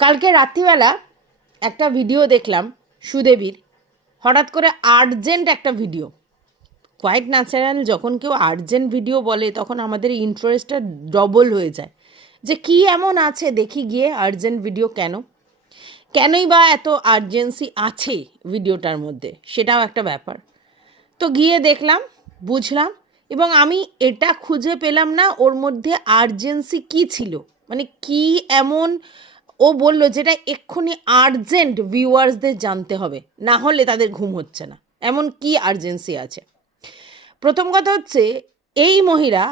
কালকে রাত্রিবেলা একটা ভিডিও দেখলাম সুদেবীর। হঠাৎ করে আর্জেন্ট একটা ভিডিও। কোয়াইট ন্যাচারাল যখন কেউ আর্জেন্ট ভিডিও বলে, তখন আমাদের ইন্টারেস্টটা ডবল হয়ে যায়। যে কি এমন আছে, দেখি গিয়ে আর্জেন্ট ভিডিও কেন? কেনই বা এত আর্জেন্সি আছে ভিডিওটার মধ্যে? সেটাও একটা ব্যাপার। তো গিয়ে দেখলাম, বুঝলাম, এবং আমি এটা খুঁজে পেলাম না ওর মধ্যে আর্জেন্সি কি ছিল? মানে কি এমন ও বলল যেটা এক্ষুনি আর্জেন্ট ভিউয়ার্সদের জানতে হবে, না হলে তাদের ঘুম হচ্ছে না। এমন কি আর্জেন্সি আছে? প্রথম কথা হচ্ছে, এই মহিলা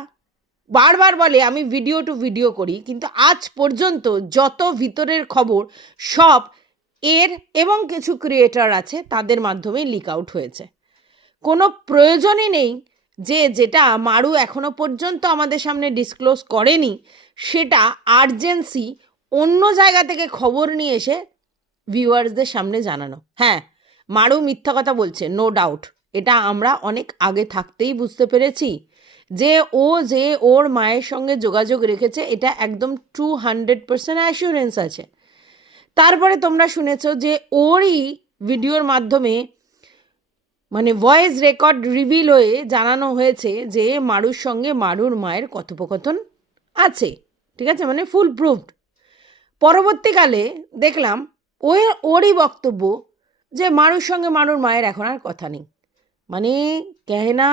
বারবার বলে, আমি ভিডিও টু ভিডিও করি, কিন্তু আজ পর্যন্ত যত ভিতরের খবর, সব এর এবং কিছু ক্রিয়েটার আছে, তাদের মাধ্যমে লিক আউট হয়েছে। কোনো প্রয়োজনই নেই যে যেটা মারু এখনও পর্যন্ত আমাদের সামনে ডিসক্লোজ করেনি, সেটা আর্জেন্সি অন্য জায়গা থেকে খবর নিয়ে এসে ভিউয়ার্সদের সামনে জানানো। হ্যাঁ মারু মিথ্যা কথা বলছে নো ডাউট এটা আমরা অনেক আগে থাকতেই বুঝতে পেরেছি যে ও যে ওর মায়ের সঙ্গে যোগাযোগ রেখেছে, এটা একদম টু হান্ড্রেড পার্সেন্ট অ্যাসুরেন্স আছে। তারপরে তোমরা শুনেছো যে ওরই ভিডিওর মাধ্যমে মানে ভয়েস রেকর্ড রিভিল হয়ে জানানো হয়েছে যে মারুর সঙ্গে মারুর মায়ের কথোপকথন আছে। ঠিক আছে? মানে ফুল প্রুফড পরবর্তীকালে দেখলাম ওর ওরই বক্তব্য যে মারুর সঙ্গে মারুর মায়ের এখন আর কথা নেই। মানে কেহনা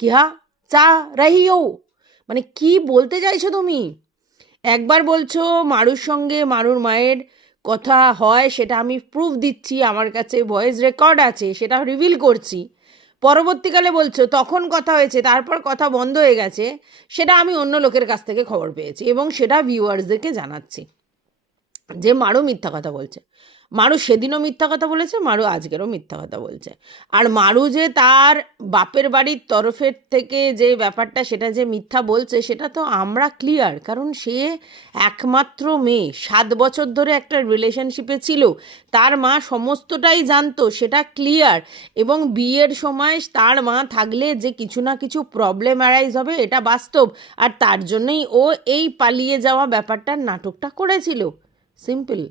কিহা, চা রাহিও মানে কি বলতে চাইছো তুমি? একবার বলছো মারুর সঙ্গে মারুর মায়ের কথা হয়, সেটা আমি প্রুফ দিচ্ছি, আমার কাছে ভয়েস রেকর্ড আছে, সেটা রিভিল করছি। পরবর্তীকালে বলছো, তখন কথা হয়েছে, তারপর কথা বন্ধ হয়ে গেছে, সেটা আমি অন্য লোকের কাছ থেকে খবর পেয়েছি এবং সেটা ভিউয়ার্সদেরকে জানাচ্ছি। যে মারু মিথ্যা কথা বলছে। মারু সেদিনও মিথ্যা কথা বলেছে, মারু আজকেরও মিথ্যা কথা বলছে। আর মারু যে তার বাপের বাড়ির তরফের থেকে যে ব্যাপারটা, সেটা যে মিথ্যা বলছে, সেটা তো আমরা ক্লিয়ার কারণ সে একমাত্র মেয়ে। সাত বছর ধরে একটা রিলেশনশিপে ছিল, তার মা সমস্তটাই জানতো, সেটা ক্লিয়ার এবং বিয়ের সময় তার মা থাকলে যে কিছু না কিছু প্রবলেম অ্যারাইজ হবে, এটা বাস্তব। আর তার জন্যই ও এই পালিয়ে যাওয়া ব্যাপারটার নাটকটা করেছিল। সিম্পল।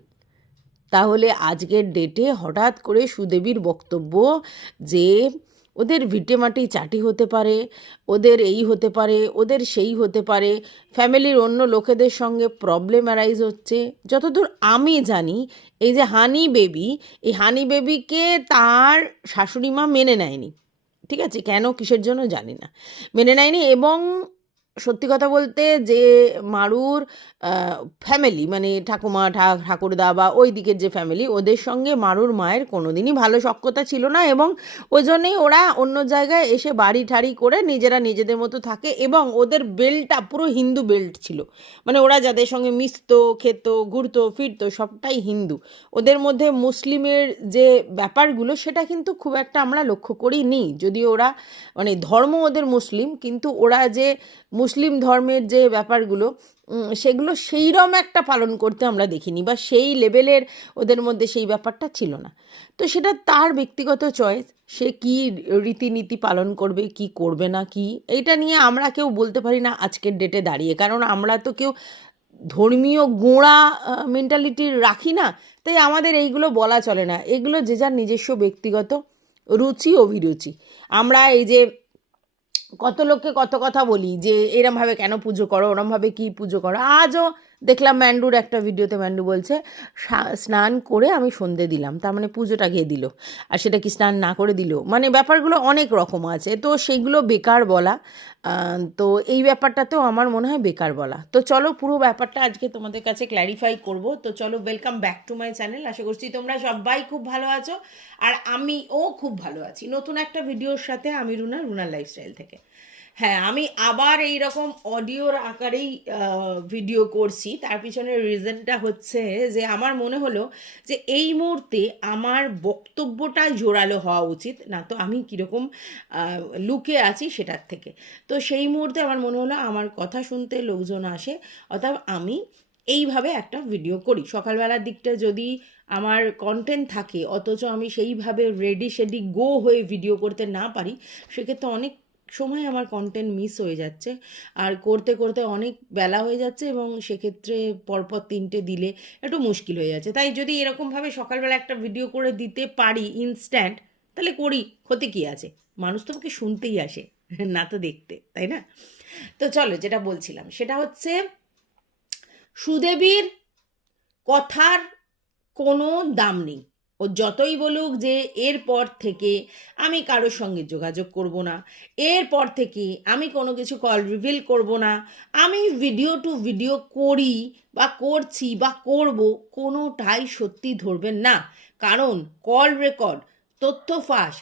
তাহলে আজকের ডেটে হঠাৎ করে সুদেবীর বক্তব্য যে ওদের ভিটেমাটি চাটি হতে পারে, ওদের এই হতে পারে, ওদের সেই হতে পারে, ফ্যামিলির অন্য লোকেদের সঙ্গে প্রবলেম অ্যারাইজ হচ্ছে। যতদূর আমি জানি, এই যে হানি বেবি, এই হানি বেবিকে তার শাশুড়ি মা মেনে নেয়নি। ঠিক আছে? কেন? কিসের জন্য? জানি না। মেনে নেয়নি এবং সত্যি কথা বলতে যে মারুর ফ্যামিলি মানে ঠাকুমা ঠাকুরদা বা ওই দিকের যে ফ্যামিলি ওদের সঙ্গে মারুর মায়ের কোনো দিনই ভালো সক্ষতা ছিল না এবং ওই জন্যেই ওরা অন্য জায়গায় এসে বাড়ি ঠাড়ি করে নিজেরা নিজেদের মতো থাকে এবং ওদের বেল্টটা পুরো হিন্দু বেল্ট ছিল। মানে ওরা যাদের সঙ্গে মিশতো, খেত, ঘুরতো, ফিরতো সবটাই হিন্দু। ওদের মধ্যে মুসলিমের যে ব্যাপারগুলো সেটা কিন্তু খুব একটা আমরা লক্ষ্য করিনি। যদিও ওরা মানে ধর্ম ওদের মুসলিম, কিন্তু ওরা যে মুসলিম ধর্মের যে ব্যাপারগুলো সেগুলো সেইরম একটা পালন করতে আমরা দেখিনি বা সেই লেভেলের ওদের মধ্যে সেই ব্যাপারটা ছিল না। তো সেটা তার ব্যক্তিগত চয়েস সে কি রীতিনীতি পালন করবে, কি করবে না, কি? এটা নিয়ে আমরা কেউ বলতে পারি না আজকের ডেটে দাঁড়িয়ে। কারণ আমরা তো কেউ ধর্মীয় গোঁড়া মেন্টালিটি রাখি না, তাই আমাদের এইগুলো বলা চলে না। এগুলো যে যার নিজস্ব ব্যক্তিগত রুচি, অভিরুচি। আমরা এই যে কত লোককে কত কথা বলি যে এরমভাবে কেন পুজো করো, ওরমভাবে কি পুজো করো। আজও দেখলাম ম্যান্ডুর একটা ভিডিওতে ম্যান্ডু বলছে স্নান করে আমি সন্ধে দিলাম। তার মানে পুজোটা গিয়ে দিল। আর সেটা কি স্নান না করে দিল? মানে ব্যাপারগুলো অনেক রকম আছে। তো সেগুলো বেকার বলা তো এই ব্যাপারটাতেও আমার মনে হয় বেকার বলা। তো চলো পুরো ব্যাপারটা আজকে তোমাদের কাছে ক্ল্যারিফাই করব। তো চলো welcome back to my channel আশা করছি তোমরা সবাই খুব ভালো আছো। আর আমিও খুব ভালো আছি। নতুন একটা ভিডিওর সাথে আমি রুনা, রুনার লাইফস্টাইল থেকে। হ্যাঁ আমি আবার এই রকম অডিওর আকারেই ভিডিও করছি। তার পিছনে রিজনটা হচ্ছে যে, আমার মনে হলো যে, এই মুহূর্তে আমার বক্তব্যটা জোরালো হওয়া উচিত। না তো আমি কীরকম লুকে আছি সেটার থেকে। তো সেই মুহূর্তে আমার মনে হলো আমার কথা শুনতে লোকজন আসে, অর্থাৎ আমি এইভাবে একটা ভিডিও করি। সকালবেলার দিকটা যদি আমার কন্টেন্ট থাকে, অথচ আমি সেইভাবে রেডি শেডি গো হয়ে ভিডিও করতে না পারি, সেক্ষেত্রে অনেক সময় আমার কন্টেন্ট মিস হয়ে যাচ্ছে। আর করতে করতে অনেক বেলা হয়ে যাচ্ছে এবং সেক্ষেত্রে পরপর তিনটে দিলে একটু মুশকিল হয়ে যাচ্ছে। তাই যদি এরকমভাবে সকালবেলা একটা ভিডিও করে দিতে পারি ইনস্ট্যান্ট তাহলে করি, ক্ষতি কী আছে? মানুষ তো আমাকে শুনতেই আসে, না তো দেখতে, তাই না? তো চলো যেটা বলছিলাম, সেটা হচ্ছে সুদেবীর কথার কোনো দাম নেই। ও যতই বলুক যে এরপর থেকে আমি কারোর সঙ্গে যোগাযোগ করব না, এরপর থেকে আমি কোনো কিছু কল রিভিল করব না, আমি ভিডিও টু ভিডিও করি বা করছি বা করব কোনোটাই সত্যি ধরবেন না। কারণ কল রেকর্ড তথ্য ফাঁস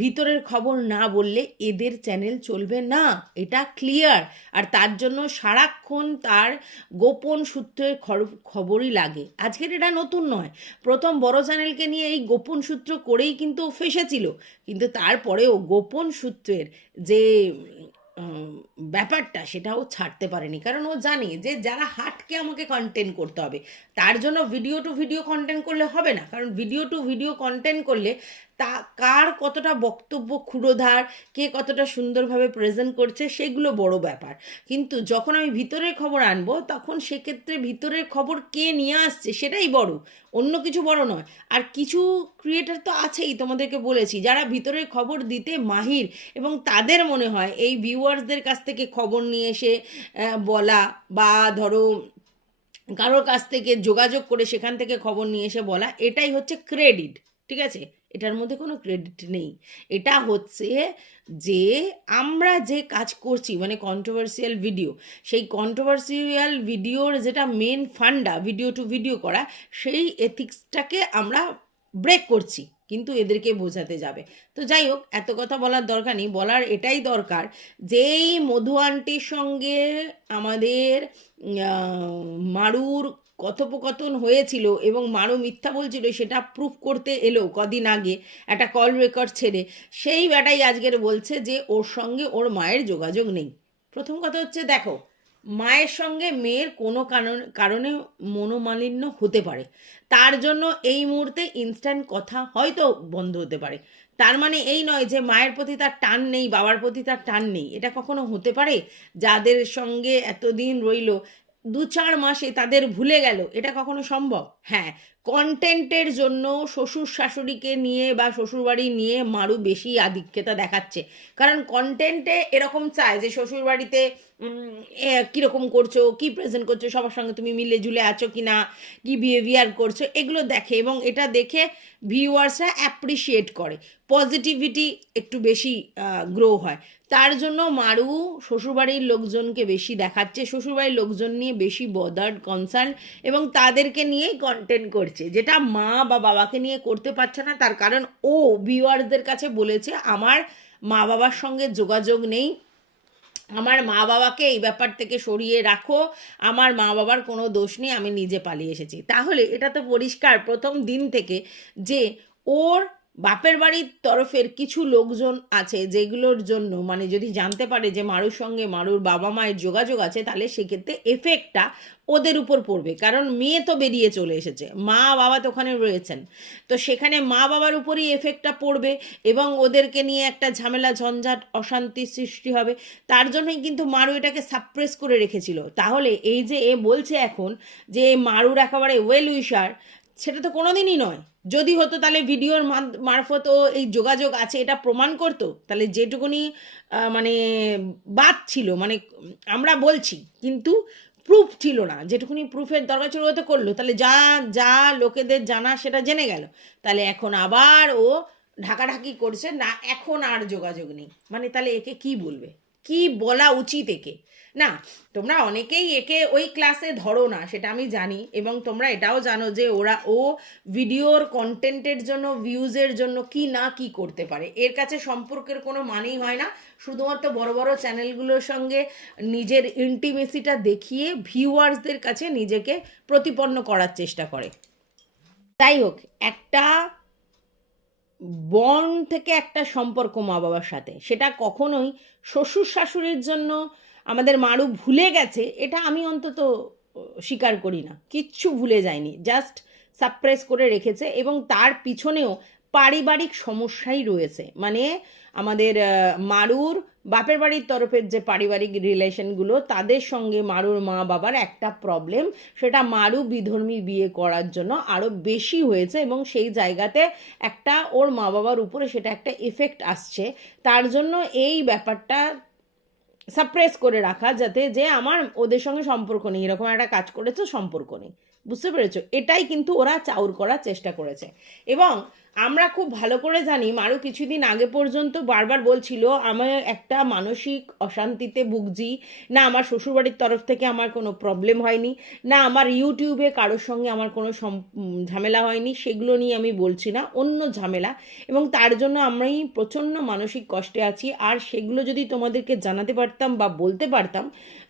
ভিতরের খবর না বললে এদের চ্যানেল চলবে না। এটা ক্লিয়ার আর তার জন্য সারাক্ষণ তার গোপন সূত্রের খবরই লাগে। আজকের এটা নতুন নয়। প্রথম বড় চ্যানেলকে নিয়ে এই গোপন সূত্র করেই কিন্তু ও ফেসেছিল। কিন্তু তারপরেও গোপন সূত্রের যে ব্যাপারটা সেটাও ছাড়তে পারেনি। কারণ ও জানে যে যারা হাটকে আমাকে কন্টেন্ট করতে হবে, তার জন্য ভিডিও টু ভিডিও কন্টেন্ট করলে হবে না। কারণ ভিডিও টু ভিডিও কন্টেন্ট করলে তা কার কতটা বক্তব্য ক্ষুরোধার, কে কতটা সুন্দরভাবে প্রেজেন্ট করছে সেগুলো বড় ব্যাপার। কিন্তু যখন আমি ভিতরের খবর আনব, তখন সেক্ষেত্রে ভিতরের খবর কে নিয়ে আসছে সেটাই বড়, অন্য কিছু বড় নয়। আর কিছু ক্রিয়েটার তো আছেই, তোমাদেরকে বলেছি, যারা ভিতরের খবর দিতে মাহির এবং তাদের মনে হয় এই ভিউয়ার্সদের কাছ থেকে খবর নিয়ে এসে বলা বা ধরো কারোর কাছ থেকে যোগাযোগ করে সেখান থেকে খবর নিয়ে এসে বলা, এটাই হচ্ছে ক্রেডিট ঠিক আছে? এটার মধ্যে কোনো ক্রেডিট নেই। এটা হচ্ছে যে আমরা যে কাজ করছি মানে কন্ট্রোভার্সিয়াল ভিডিও সেই কন্ট্রোভার্সিয়াল ভিডিওর যেটা main funda video to video করা, সেই এথিক্সটাকে আমরা ব্রেক করছি, কিন্তু এদেরকে বোঝাতে যাবে। তো যাই হোক, এত কথা বলার দরকার নেই, বলার এটাই দরকার যেই মধু আন্টির সঙ্গে আমাদের মারুর কথোপকথন হয়েছিল এবং মারু মিথ্যা বলছিল, সেটা প্রুফ করতে এলো কদিন আগে, একটা কল রেকর্ড ছেড়ে। সেই ব্যাটাই আজকের বলছে যে, ওর সঙ্গে ওর মায়ের যোগাযোগ নেই। প্রথম কথা হচ্ছে, দেখো, মায়ের সঙ্গে মেয়ের কোনো কারণ, কারণে মনোমালিন্য হতে পারে। তার জন্য এই মুহূর্তে ইনস্ট্যান্ট কথা হয়তো বন্ধ হতে পারে। তার মানে এই নয় যে, মায়ের প্রতি তার টান নেই, বাবার প্রতি তার টান নেই। এটা কখনো হতে পারে? যাদের সঙ্গে এতদিন রইল দু চার মাসে তাদের ভুলে গেল এটা কখনো সম্ভব? হ্যাঁ কন্টেন্টের জন্য শ্বশুর শাশুড়িকে নিয়ে বা শ্বশুরবাড়ি নিয়ে মারু বেশি আধিক্যতা দেখাচ্ছে। কারণ কন্টেন্টে এরকম চায় যে শ্বশুরবাড়িতে কীরকম করছ, কি প্রেজেন্ট করছ, সবার সঙ্গে তুমি মিলে ঝুলে আছো কি না কী বিহেভিয়ার করছ, এগুলো দেখে এবং এটা দেখে ভিউয়ার্সরা অ্যাপ্রিসিয়েট করে। পজিটিভিটি একটু বেশি গ্রো হয়। তার জন্য মারু শ্বশুরবাড়ির লোকজনকে বেশি দেখাচ্ছে, শ্বশুরবাড়ির লোকজন নিয়ে বেশি বদার্ড কনসার্ন এবং তাদেরকে নিয়েই কন্টেন্ট করছে, যেটা মা বা বাবাকে নিয়ে করতে পারছে না, তার কারণ ও ভিউয়ার্সদের কাছে বলেছে, আমার মা বাবার সঙ্গে যোগাযোগ নেই, আমার মা বাবাকে এই ব্যাপার থেকে সরিয়ে রাখো, আমার মা বাবার কোনো দোষ নেই, আমি নিজে পালিয়ে এসেছি। তাহলে এটা তো পরিষ্কার প্রথম দিন থেকে যে ওর বাপের বাড়ির তরফের কিছু লোকজন আছে যেগুলোর জন্য মানে যদি জানতে পারে যে মারুর সঙ্গে মারুর বাবা মায়ের যোগাযোগ আছে, তাহলে সেক্ষেত্রে এফেক্টটা ওদের উপর পড়বে। কারণ মেয়ে তো বেরিয়ে চলে এসেছে, মা বাবা তো ওখানে রয়েছেন। তো সেখানে মা বাবার উপরই এফেক্টটা পড়বে এবং ওদেরকে নিয়ে একটা ঝামেলা, ঝঞ্ঝাট অশান্তির সৃষ্টি হবে। তার জন্যই কিন্তু মারু এটাকে সাপ্রেস করে রেখেছিল। তাহলে এই যে এ বলছে এখন যে মারুর একেবারে ওয়েল উইশার সেটা তো কোনোদিনই নয়। যদি হতো তাহলে ভিডিওর মারফত ও এই যোগাযোগ আছে, এটা প্রমাণ করতো। তাহলে যেটুকুনি মানে বাদ ছিল মানে আমরা বলছি, কিন্তু প্রুফ ছিল না। যেটুকুনি প্রুফের দরকার ছিল ও করল। তাহলে যা যা লোকেদের জানা, সেটা জেনে গেল। তাহলে এখন আবার ও ঢাকাঢাকি করছে, না, এখন আর যোগাযোগ নেই। মানে তাহলে একে কি বলবে? কি বলা উচিত একে? না, তোমরা অনেকেই একে ওই ক্লাসে ধরো না, সেটা আমি জানি এবং তোমরা এটাও জানো যে ওরা ও ভিডিওর কন্টেন্টের জন্য ভিউজের জন্য কি না কি করতে পারে। এর কাছে সম্পর্কের কোনো মানেই হয় না। শুধুমাত্র বড় বড় চ্যানেলগুলোর সঙ্গে নিজের ইন্টিমেসিটা দেখিয়ে ভিউয়ার্সদের কাছে নিজেকে প্রতিপন্ন করার চেষ্টা করে। যাই হোক, একটা বন থেকে একটা সম্পর্ক মা বাবার সাথে, সেটা কখনোই শ্বশুর শাশুড়ির জন্য আমাদের মারু ভুলে গেছে, এটা আমি অন্তত স্বীকার করি না। কিচ্ছু ভুলে যায়নি জাস্ট সাপ্রেস করে রেখেছে এবং তার পিছনেও পারিবারিক সমস্যাই রয়েছে। মানে আমাদের মারুর বাপের বাড়ির তরফের যে পারিবারিক রিলেশনগুলো তাদের সঙ্গে মারুর মা বাবার একটা প্রবলেম সেটা মারু বিধর্মী বিয়ে করার জন্য আরও বেশি হয়েছে এবং সেই জায়গাতে একটা ওর মা বাবার উপরে সেটা একটা এফেক্ট আসছে। তার জন্য এই ব্যাপারটা সাপ্রেস করে রাখা যাতে যে আমার ওদের সঙ্গে সম্পর্ক নেই। এরকম একটা কাজ করেছে, সম্পর্ক নেই। বুঝতে পেরেছ? এটাই কিন্তু ওরা চাউর করার চেষ্টা করেছে। এবং আমরা খুব ভালো করে জানি আরও কিছুদিন আগে পর্যন্ত বারবার বলছিল আমি একটা মানসিক অশান্তিতে ভুগছি। না, আমার শ্বশুরবাড়ির তরফ থেকে আমার কোনো প্রবলেম হয়নি। না, আমার ইউটিউবে কারোর সঙ্গে আমার কোনো ঝামেলা হয়নি। সেগুলো নিয়ে আমি বলছি না, অন্য ঝামেলা। এবং তার জন্য আমি প্রচণ্ড মানসিক কষ্টে আছি। আর সেগুলো যদি তোমাদেরকে জানাতে পারতাম বা বলতে পারতাম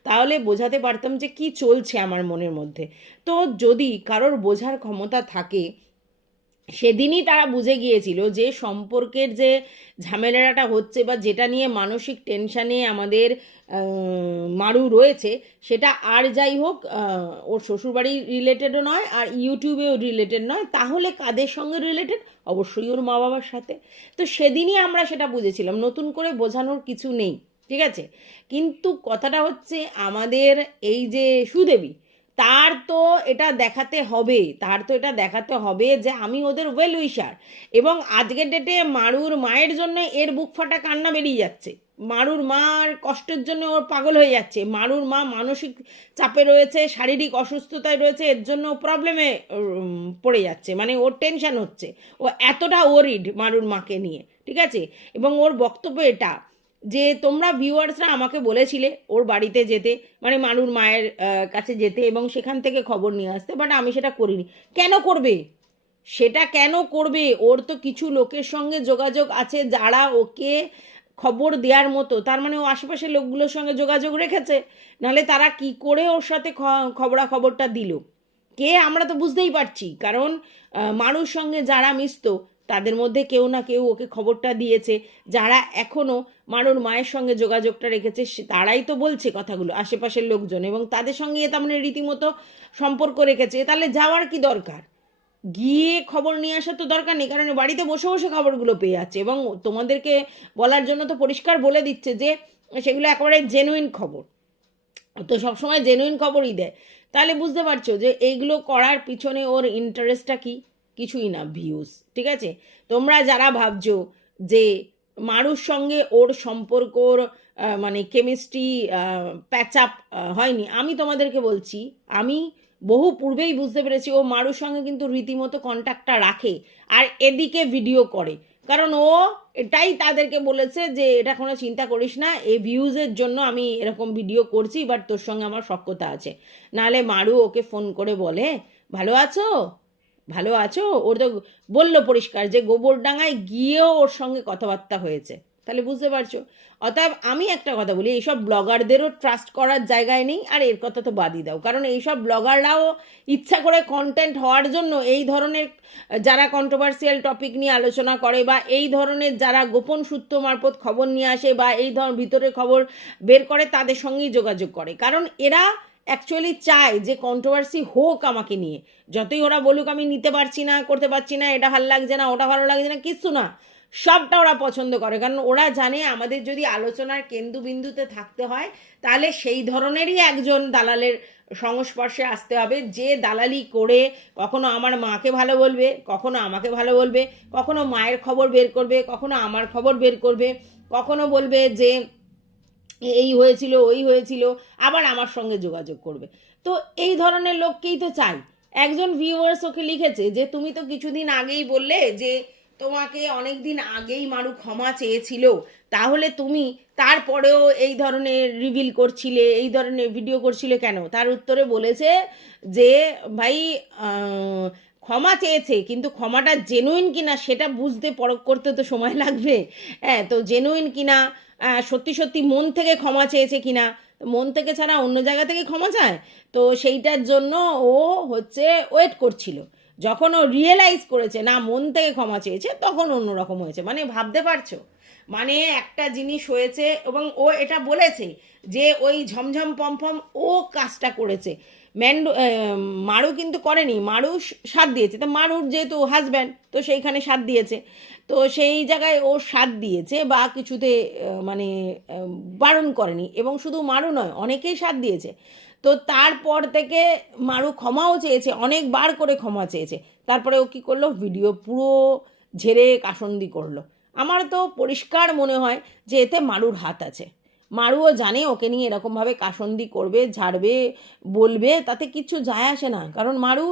তাহলে বোঝাতে পারতাম যে কি চলছে আমার মনের মধ্যে। তো যদি কারোর বোঝার ক্ষমতা থাকে, সেদিনই তারা বুঝে গিয়েছিল যে সম্পর্কের যে ঝামেলাটা হচ্ছে বা যেটা নিয়ে মানসিক টেনশানে আমাদের মারু রয়েছে, সেটা আর যাই হোক ওর শ্বশুরবাড়ি রিলেটেডও নয় আর ইউটিউবেও রিলেটেড নয়, তাহলে কাদের সঙ্গে রিলেটেড অবশ্যই ওর মা বাবার সাথে। তো সেদিনই আমরা সেটা বুঝেছিলাম। নতুন করে বোঝানোর কিছু নেই। ঠিক আছে? কিন্তু কথাটা হচ্ছে আমাদের এই যে সুদেবী, তার তো এটা দেখাতে হবে, তার তো এটা দেখাতে হবে যে আমি ওদের ওয়েল উইশার এবং আজকের ডেটে মারুর মায়ের জন্য এর বুক ফাটা কান্না বেরিয়ে যাচ্ছে। মারুর মার কষ্টের জন্য ওর পাগল হয়ে যাচ্ছে। মারুর মা মানসিক চাপে রয়েছে, শারীরিক অসুস্থতায় রয়েছে, এর জন্য প্রবলেমে পড়ে যাচ্ছে। মানে ওর টেনশন হচ্ছে। ও এতটা ওরিড মারুর মাকে নিয়ে। ঠিক আছে? এবং ওর বক্তব্য এটা। যে তোমরা ভিউয়ার্সরা আমাকে বলেছিলে ওর বাড়িতে যেতে মানে মানুর মায়ের কাছে যেতে এবং সেখান থেকে খবর নিয়ে আসতে বাট আমি সেটা করিনি। কেন করবে? সেটা কেন করবে? ওর তো কিছু লোকের সঙ্গে যোগাযোগ আছে, যারা ওকে খবর দেওয়ার মতো। তার মানে ও আশেপাশের লোকগুলোর সঙ্গে যোগাযোগ রেখেছে। নাহলে তারা কি করে ওর সাথে খবরাখবরটা দিল? কে? আমরা তো বুঝতেই পারছি। কারণ মানুষ সঙ্গে যারা মিশতো তাদের মধ্যে কেউ না কেউ ওকে খবরটা দিয়েছে। যারা এখনও মারুর মায়ের সঙ্গে যোগাযোগটা রেখেছে তারাই তো বলছে কথাগুলো, আশেপাশের লোকজন এবং তাদের সঙ্গে তার মানে রীতিমতো সম্পর্ক রেখেছে। তাহলে যাওয়ার কি দরকার? গিয়ে খবর নিয়ে আসার তো দরকার নেই, কারণ বাড়িতে বসে বসে খবরগুলো পেয়ে যাচ্ছে এবং তোমাদেরকে বলার জন্য তো পরিষ্কার বলে দিচ্ছে যে সেগুলো একেবারে জেনুইন খবর। তো সবসময় জেনুইন খবরই দেয়। তাহলে বুঝতে পারছ যে এইগুলো করার পিছনে ওর ইন্টারেস্টটা কি? কিছুই না ভিউজ ঠিক আছে? তোমরা যারা ভাবছ যে মারুর সঙ্গে ওর সম্পর্কর মানে কেমিস্ট্রি প্যাচ আপ হয়নি, আমি তোমাদেরকে বলছি, আমি বহু পূর্বেই বুঝতে পেরেছি ও মারুর সঙ্গে কিন্তু রীতিমতো কন্ট্যাক্টটা রাখে আর এদিকে ভিডিও করে। কারণ ও এটাই তাদেরকে বলেছে যে, এটা কোনো চিন্তা করিস না এই ভিউজের জন্য আমি এরকম ভিডিও করছি বাট তোর সঙ্গে আমার সক্ষতা আছে। নাহলে মারু ওকে ফোন করে বলে, ভালো আছো? ভালো আছো? ওর তো বলল পরিষ্কার যে গোবরডাঙ্গায় গিয়েও ওর সঙ্গে কথাবার্তা হয়েছে। তাহলে বুঝতে পারছ। অতএব আমি একটা কথা বলি, এইসব ব্লগারদেরও ট্রাস্ট করার জায়গায় নেই, আর এর কথা তো বাদই দাও। কারণ এইসব ব্লগাররাও ইচ্ছা করে কন্টেন্ট হওয়ার জন্য এই ধরনের, যারা কন্ট্রোভার্সিয়াল টপিক নিয়ে আলোচনা করে বা এই ধরনের যারা গোপন সূত্র মারফত খবর নিয়ে আসে বা এই ধর ভিতরে খবর বের করে, তাদের সঙ্গেই যোগাযোগ করে। কারণ এরা অ্যাকচুয়ালি চায় যে কন্ট্রোভার্সি হোক আমাকে নিয়ে। যতই ওরা বলুক আমি নিতে পারছি না, করতে পারছি না, এটা ভালো লাগছে না, ওটা ভালো লাগছে না, কিচ্ছু না। সবটা ওরা পছন্দ করে, কারণ ওরা জানে আমাদের যদি আলোচনার কেন্দ্রবিন্দুতে থাকতে হয়, তাহলে সেই ধরনেরই একজন দালালের সংস্পর্শে আসতে হবে, যে দালালি করে কখনো আমার মাকে ভালো বলবে, কখনো আমাকে ভালো বলবে, কখনো মায়ের খবর বের করবে, কখনো আমার খবর বের করবে, কখনো বলবে যে এই হয়েছিল, ওই হয়েছিল, আবার আমার সঙ্গে যোগাযোগ করবে। তো এই ধরনের লোককেই তো চাই। একজন ভিউয়ার্স ওকে লিখেছে যে, তুমি তো কিছুদিন আগেই বললে যে, তোমাকে অনেক দিন আগেই মারু ক্ষমা চেয়েছিল। তাহলে তুমি তারপরেও এই ধরনের রিভিল করছিলে, এই ধরনের ভিডিও করছিলে কেন? তার উত্তরে বলেছে যে, ভাই ক্ষমা চেয়েছে, কিন্তু ক্ষমাটা জেনুইন কিনা সেটা বুঝতে পরখ করতে তো সময় লাগবে। হ্যাঁ তো জেনুইন কিনা সত্যি সত্যি মন থেকে ক্ষমা চেয়েছে কিনা মন থেকে ছাড়া অন্য জায়গা থেকে ক্ষমা চায়? তো সেইটার জন্য ও হচ্ছে ওয়েট করছিল। যখন ও রিয়েলাইজ করেছে, না, মন থেকে ক্ষমা চেয়েছে, তখন অন্যরকম হয়েছে। মানে ভাবতে পারছ? মানে একটা জিনিস হয়েছে এবং ও এটা বলেছে যে ওই ঝমঝম পমফম ও কাজটা করেছে। ম্যান্ডু মারু কিন্তু করেনি, মারু সাথ দিয়েছে। তো মারুর যেহেতু হাজব্যান্ড তো সেইখানে সাথ দিয়েছে। তো সেই জায়গায় ও সাথ দিয়েছে বা কিছুতে মানে বারণ করেনি। এবং শুধু মারু নয়, অনেকেই সাথ দিয়েছে। তো তারপর থেকে মারু ক্ষমাও চেয়েছে, অনেকবার করে ক্ষমা চেয়েছে। তারপরে ও কী করল ভিডিও পুরো ঝেড়ে কাসন্দি করল। আমার তো পরিষ্কার মনে হয় যে এতে মারুর হাত আছে। মারুও জানে ওকে নিয়ে এরকমভাবে কাসন্দি করবে, ঝাড়বে, বলবে, তাতে কিচ্ছু যায় আসে না। কারণ মারু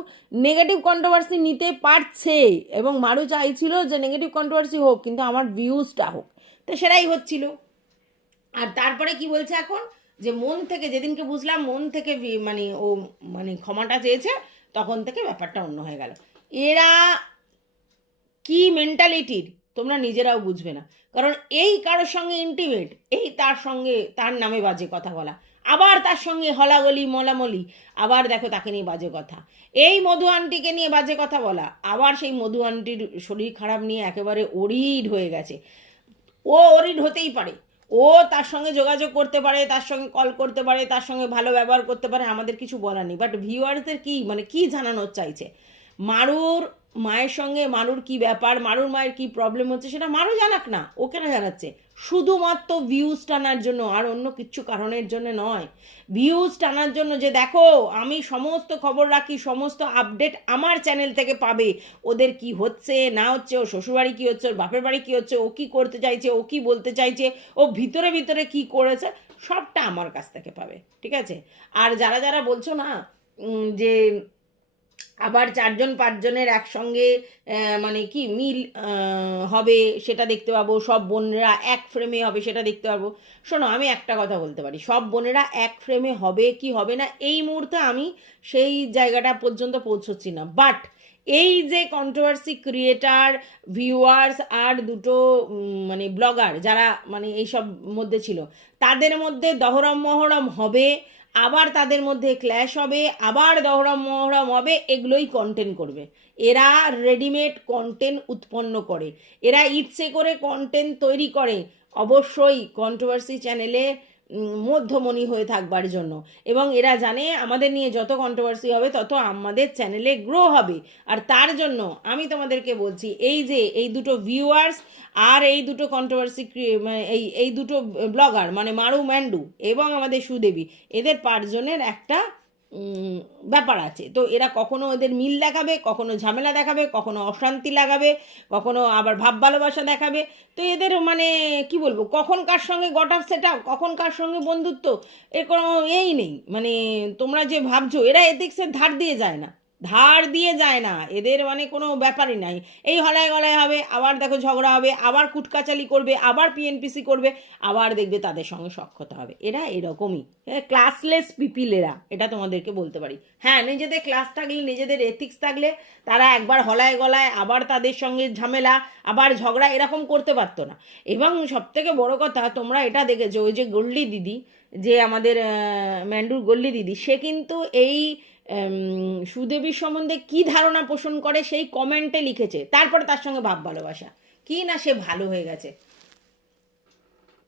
নেগেটিভ কন্ট্রোভার্সি নিতে পারছে এবং মারু চাইছিল যে নেগেটিভ কন্ট্রোভার্সি হোক, কিন্তু আমার ভিউজটা হোক। তো সেটাই হচ্ছিল। আর তারপরে কি বলছে এখন? যে মন থেকে যেদিনকে বুঝলাম মন থেকে মানে ও মানে ক্ষমাটা চেয়েছে, তখন থেকে ব্যাপারটা অন্য হয়ে গেল। এরা কি মেন্টালিটির তোমরা নিজেরাও বুঝবে না। কারণ এই কারোর সঙ্গে ইন্টিমেট এই তার সঙ্গে তার নামে বাজে কথা বলা। আবার তার সঙ্গে হলাগলি, মলামলি, আবার দেখো তাকে নিয়ে বাজে কথা। এই মধু আন্টিকে নিয়ে বাজে কথা বলা, আবার সেই মধু আন্টির শরীর খারাপ নিয়ে একেবারে অরিড হয়ে গেছে। ও অরিড হতেই পারে। ও তার সঙ্গে যোগাযোগ করতে পারে, তার সঙ্গে কল করতে পারে, তার সঙ্গে ভালো ব্যবহার করতে পারে, আমাদের কিছু বলার নেই। বাট ভিউয়ার্সদের কি মানে কি জানানোর চাইছে? মারুর মায়ের সঙ্গে মারুর কি ব্যাপার, মারুর মায়ের কি প্রবলেম হচ্ছে সেটা মারু জানাক না, ও কেন জানাচ্ছে? শুধুমাত্র ভিউজ টানার জন্য আর অন্য কিছু কারণের জন্য নয়। ভিউজ টানার জন্য যে দেখো, আমি সমস্ত খবর রাখি, সমস্ত আপডেট আমার চ্যানেল থেকে পাবে। ওদের কি হচ্ছে, না হচ্ছে ও শ্বশুরবাড়ি কী হচ্ছে, ওর বাপের বাড়ি কী হচ্ছে, ও কি করতে চাইছে, ও কি বলতে চাইছে, ও ভিতরে ভিতরে কি করেছে, সবটা আমার কাছ থেকে পাবে, ঠিক আছে? আর যারা যারা বলছো না যে আবার চারজন পাঁচজনের একসঙ্গে মানে কি মিল হবে, সেটা দেখতে পাবো। সব বোনেরা এক ফ্রেমে হবে, সেটা দেখতে পাবো। শোনো, আমি একটা কথা বলতে পারি। সব বোনেরা এক ফ্রেমে হবে কি হবে না, এই মুহূর্তে আমি সেই জায়গাটা পর্যন্ত পৌঁছচ্ছি না। বাট এই যে কন্ট্রোভার্সি ক্রিয়েটার ভিউয়ার্স আর দুটো মানে ব্লগার যারা মানে এইসব মধ্যে ছিল, তাদের মধ্যে দহরম মহরম হবে। আবার তাদের মধ্যে ক্ল্যাশ হবে, আবার দহরম, মহরম হবে, এগুলোই কন্টেন্ট করবে। এরা রেডিমেড কন্টেন্ট উৎপন্ন করে। এরা ইচ্ছে করে কন্টেন্ট তৈরি করে। অবশ্যই কন্ট্রোভার্সি চ্যানেলে মধ্যমণি হয়ে থাকবার জন্য। এবং এরা জানে আমাদের নিয়ে যত কন্ট্রোভার্সি হবে, তত আমাদের চ্যানেলে গ্রো হবে। আর তার জন্য আমি তোমাদেরকে বলছি, এই যে এই দুটো ভিউয়ার্স আর এই দুটো কন্ট্রোভার্সি এই এই দুটো ব্লগার মানে মারু ম্যান্ডু এবং আমাদের সুদেবী, এদের পাঁচজনের একটা ব্যাপার আছে। তো এরা কখনো ওদের মিল দেখাবে, কখনো ঝামেলা দেখাবে, কখনো অশান্তি লাগাবে, কখনো আবার ভাব ভালোবাসা দেখাবে। তো এদের মানে কি বলব, কখন কার সঙ্গে গট সেট আপ কখন কার সঙ্গে বন্ধুত্ব, এর কোনো এই নেই। মানে তোমরা যে ভাবছ, এরা এথিক্সের ধার দিয়ে যায় না। ধার দিয়ে যায় না। এদের মানে কোনো ব্যাপারই নাই। এই হলায় গলায় হবে, আবার দেখো ঝগড়া হবে, আবার কুটকাচালি করবে, আবার পিএনপিসি করবে, আবার দেখবে তাদের সঙ্গে সক্ষতা হবে। এরা এরকমই। ক্লাসলেস পিপিল এরা এটা তোমাদেরকে বলতে পারি। হ্যাঁ নিজেদের ক্লাস থাকলে, নিজেদের এথিক্স থাকলে, তারা একবার হলায় গলায়, আবার তাদের সঙ্গে ঝামেলা, আবার ঝগড়া এরকম করতে পারতো না। এবং সবথেকে বড় কথা, তোমরা এটা দেখেছ, ওই যে গল্লি দিদি, যে আমাদের ম্যান্ডুর গল্লি দিদি, সে কিন্তু এই সুদেবীর সম্বন্ধে কি ধারণা পোষণ করে সেই কমেন্টে লিখেছে। তারপরে তার সঙ্গে ভাব ভালোবাসা। কি না সে ভালো হয়ে গেছে।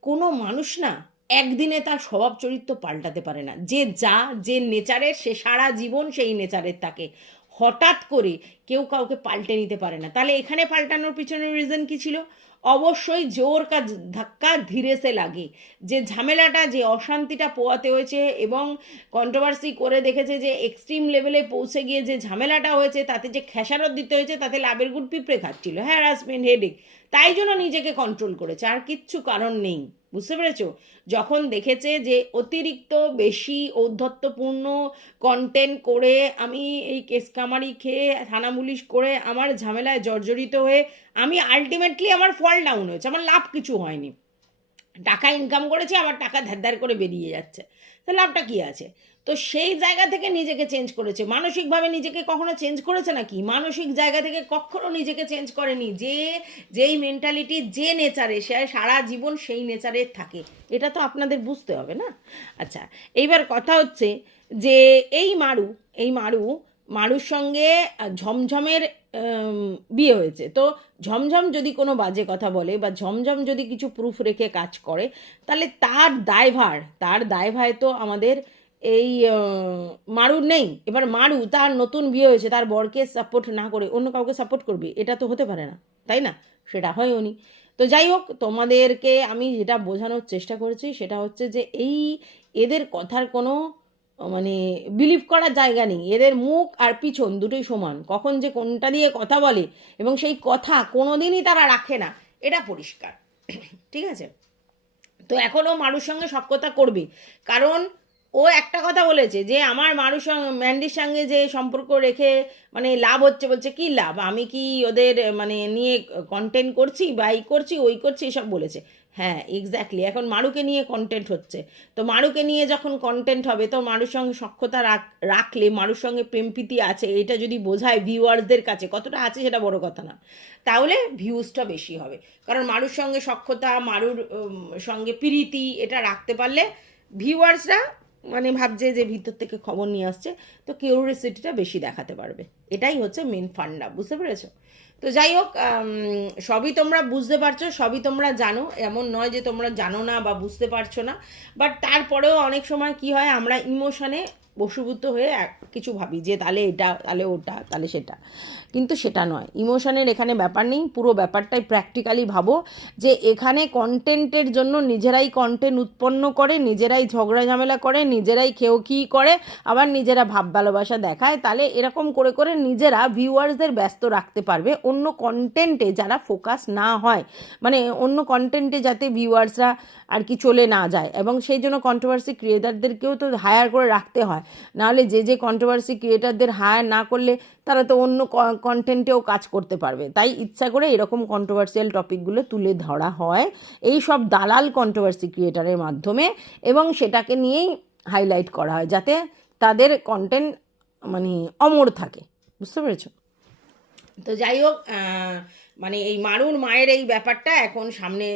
কোনো মানুষ না একদিনে তার স্বভাব চরিত্র পাল্টাতে পারে না। যে যা, যে নেচারের সে সারা জীবন সেই নেচারের থাকে। হঠাৎ করে কেউ কাউকে পাল্টে নিতে পারে না। তাহলে এখানে পাল্টানোর পিছনের রিজন কি ছিল? অবশ্যই জোর কাজ ধাক্কা ধীরে সে লাগে। যে ঝামেলাটা, যে অশান্তিটা পোয়াতে হয়েছে এবং কন্ট্রোভার্সি করে দেখেছে যে এক্সট্রিম লেভেলে পৌঁছে গিয়ে যে ঝামেলাটা হয়েছে, তাতে যে খেসারত দিতে হয়েছে, তাতে লাভের গুড় পিঁপড়ে খাচ্ছিল। হ্যারাসমেন্ট হেডেক তাই জন্য নিজেকে কন্ট্রোল করেছে, আর কিচ্ছু কারণ নেই। বুঝতে পেরেছ? যখন দেখেছে যে অতিরিক্ত বেশি ঔদ্ধত্যপূর্ণ কন্টেন্ট করে আমি এই কেস কামারি খেয়ে থানা পুলিশ করে আমার ঝামেলায় জর্জরিত হয়ে আমি আলটিমেটলি আমার ফল ডাউন হয়েছে, আমার লাভ কিছু হয়নি। টাকা ইনকাম করেছে, আবার টাকা ধ্যার করে বেরিয়ে যাচ্ছে। তো লাভটা কি আছে? তো সেই জায়গা থেকে নিজেকে চেঞ্জ করেছে। মানসিকভাবে নিজেকে কখনো চেঞ্জ করেছে নাকি? মানসিক জায়গা থেকে কখনো নিজেকে চেঞ্জ করেনি। যে, যেই মেন্টালিটি যে নেচারে সে সারা জীবন সেই নেচারে থাকে। এটা তো আপনাদের বুঝতে হবে না? আচ্ছা এইবার কথা হচ্ছে যে, এই মারু এই মারু মারুর সঙ্গে ঝমঝমের বিয়ে হয়েছে। তো ঝমঝম যদি কোনো বাজে কথা বলে বা ঝমঝম যদি কিছু প্রুফ রেখে কাজ করে, তাহলে তার দায়ভার তার দায়ভার তো আমাদের এই মারুর নেই। এবার মারু তার নতুন বিয়ে হয়েছে, তার বরকে সাপোর্ট না করে অন্য কাউকে সাপোর্ট করবে, এটা তো হতে পারে না, তাই না? সেটা হয়ও নি তো যাই হোক, তোমাদেরকে আমি যেটা বোঝানোর চেষ্টা করেছি, সেটা হচ্ছে যে এই এদের কথার কোনো মানে বিলিভ করার জায়গা নেই। এদের মুখ আর পিছন দুটোই সমান। কখন যে কোনটা দিয়ে কথা বলে এবং সেই কথা কোনোদিনই তারা রাখে না, এটা পরিষ্কার। ঠিক আছে? তো এখনও মারুর সঙ্গে সব কথা করবে। কারণ ও একটা কথা বলেছে যে, আমার মারুর সঙ্গে ম্যান্ডির সঙ্গে যে সম্পর্ক রেখে মানে লাভ হচ্ছে, বলছে, কি লাভ? আমি কি ওদের মানে নিয়ে কন্টেন্ট করছি বা এই করছি, ওই করছি? এসব বলেছে। হ্যাঁ এক্স্যাক্টলি এখন মারুকে নিয়ে কন্টেন্ট হচ্ছে। তো মারুকে নিয়ে যখন কন্টেন্ট হবে, তো মারুর সঙ্গে সক্ষতা রাখ- রাখলে মারুর সঙ্গে প্রেমপ্রীতি আছে, এটা যদি বোঝায় ভিউয়ার্সদের কাছে, কতটা আছে সেটা বড় কথা না। তাহলে ভিউজটা বেশি হবে। কারণ মারুর সঙ্গে সক্ষতা মারুর সঙ্গে প্রীতি, এটা রাখতে পারলে ভিউয়ার্সরা মানে ভাবছে যে ভিতর থেকে খবর নিয়ে আসছে, তো কিউরিয়াসিটিটা বেশি দেখাতে পারবে। এটাই হচ্ছে মেন ফান্ডা বুঝতে পেরেছ? তো যাই হোক সবই তোমরা বুঝতে পারছ, সবই তোমরা জানো। এমন নয় যে তোমরা জানো না বা বুঝতে পারছ না। বাট তারপরেও অনেক সময় কি হয়, আমরা ইমোশনে বসুভূত হয়ে কিছু ভাবি যে তাহলে এটা, তাহলে ওটা, তাহলে সেটা। কিন্তু সেটা নয়। ইমোশনের এখানে ব্যাপার নেই। পুরো ব্যাপারটাই প্র্যাকটিক্যালি ভাবো যে এখানে কন্টেন্টের জন্য নিজেরাই কন্টেন্ট উৎপন্ন করে, নিজেরাই ঝগড়া ঝামেলা করে, নিজেরাই খেয়েও কি করে, আবার নিজেরা ভাব ভালোবাসা দেখায়, তাহলে এরকম করে করে নিজেরা ভিউয়ার্সদের ব্যস্ত রাখতে পারবে। অন্য কন্টেন্টে যারা ফোকাস না হয় মানে অন্য কন্টেন্টে যাতে ভিউয়ার্সরা আর কি চলে না যায় এবং সেই জন্য কন্ট্রোভার্সি ক্রিয়েটারদেরকেও তো হায়ার করে রাখতে হয়। নাহলে যে যে কন্ট্রোভার্সি ক্রিয়েটারদের হায়ার না করলে তারা তো অন্য কন্টেন্টেও কাজ করতে পারবে। তাই ইচ্ছা করে এরকম কন্ট্রোভার্সিয়াল টপিকগুলো তুলে ধরা হয়। এই সব দালাল কন্ট্রোভার্সি ক্রিয়েটারের মাধ্যমে এবং সেটাকে নিয়েই হাইলাইট করা হয় যাতে তাদের কন্টেন্ট মানে অমর থাকে। বুঝতে পেরেছ? তো যাই হোক মানে এই মারুর মায়ের এই ব্যাপারটা এখন সামনে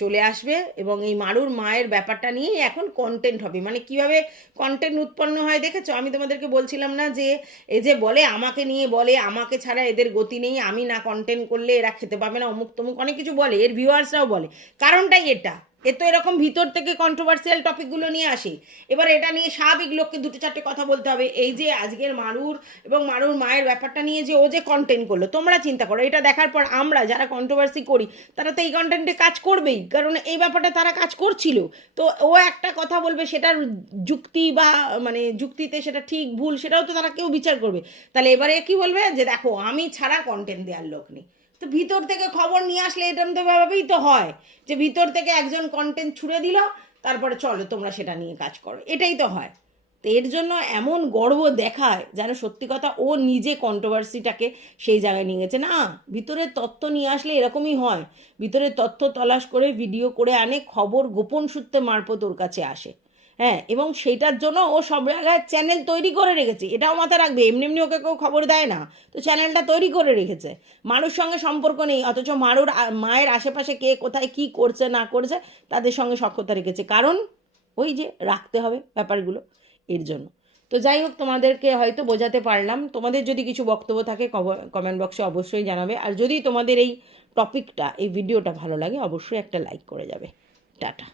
চলে আসবে এবং এই মারুর মায়ের ব্যাপারটা নিয়েই এখন কন্টেন্ট হবে। মানে কীভাবে কন্টেন্ট উৎপন্ন হয় দেখেছ? আমি তোমাদেরকে বলছিলাম না যে, এ যে বলে আমাকে নিয়ে বলে, আমাকে ছাড়া এদের গতি নেই, আমি না কন্টেন্ট করলে এরা খেতে পাবে না অমুক তমুক অনেক কিছু বলে, এর ভিউয়ার্সরাও বলে। কারণটাই এটা। এ তো এরকম ভিতর থেকে কন্ট্রোভার্সিয়াল টপিকগুলো নিয়ে আসে। এবার এটা নিয়ে স্বাভাবিক লোককে দুটো চারটে কথা বলতে হবে। এই যে আজকের মারুর এবং মারুর মায়ের ব্যাপারটা নিয়ে যে ও যে কন্টেন্ট করল, তোমরা চিন্তা করো, এটা দেখার পর আমরা যারা কন্ট্রোভার্সি করি, তারা তো এই কন্টেন্টে কাজ করবেই। কারণ এই ব্যাপারটা তারা কাজ করছিল। তো ও একটা কথা বলবে, সেটার যুক্তি বা মানে যুক্তিতে সেটা ঠিক, ভুল, সেটাও তো তারা কেউ বিচার করবে। তাহলে এবারে কি বলবে? যে দেখো, আমি ছাড়া কন্টেন্ট দেওয়ার লোক নেই। তো ভিতর থেকে খবর নিয়ে আসলে এরকম তো ভাবেই তো হয় যে ভিতর থেকে একজন কন্টেন্ট ছুড়ে দিল, তারপরে চলো তোমরা সেটা নিয়ে কাজ করো। এটাই তো হয়। তো এর জন্য এমন গর্ব দেখায় যেন সত্যি কথা ও নিজে কন্ট্রোভার্সিটাকে সেই জায়গায় নিয়ে গেছে। না, ভিতরের তথ্য নিয়ে আসলে এরকমই হয়। ভিতরের তথ্য তলাশ করে ভিডিও করে আনে, খবর গোপন সূত্রে মারফত ওর কাছে আসে। হ্যাঁ এবং সেইটার জন্য ও সব জায়গায় চ্যানেল তৈরি করে রেখেছে। এটাও মাথায় রাখবে, এমনি এমনি ওকে কেউ খবর দেয় না। তো চ্যানেলটা তৈরি করে রেখেছে। মারুর সঙ্গে সম্পর্ক নেই, অথচ মারুর মায়ের আশেপাশে কে কোথায় কি করছে, না করছে, তাদের সঙ্গে সক্ষতা রেখেছে। কারণ ওই যে রাখতে হবে ব্যাপারগুলো এর জন্য। তো যাই হোক, তোমাদেরকে হয়তো বোঝাতে পারলাম। তোমাদের যদি কিছু বক্তব্য থাকে কমেন্ট বক্সে অবশ্যই জানাবে। আর যদি তোমাদের এই টপিকটা এই ভিডিওটা ভালো লাগে, অবশ্যই একটা লাইক করে যাবে। টাটা।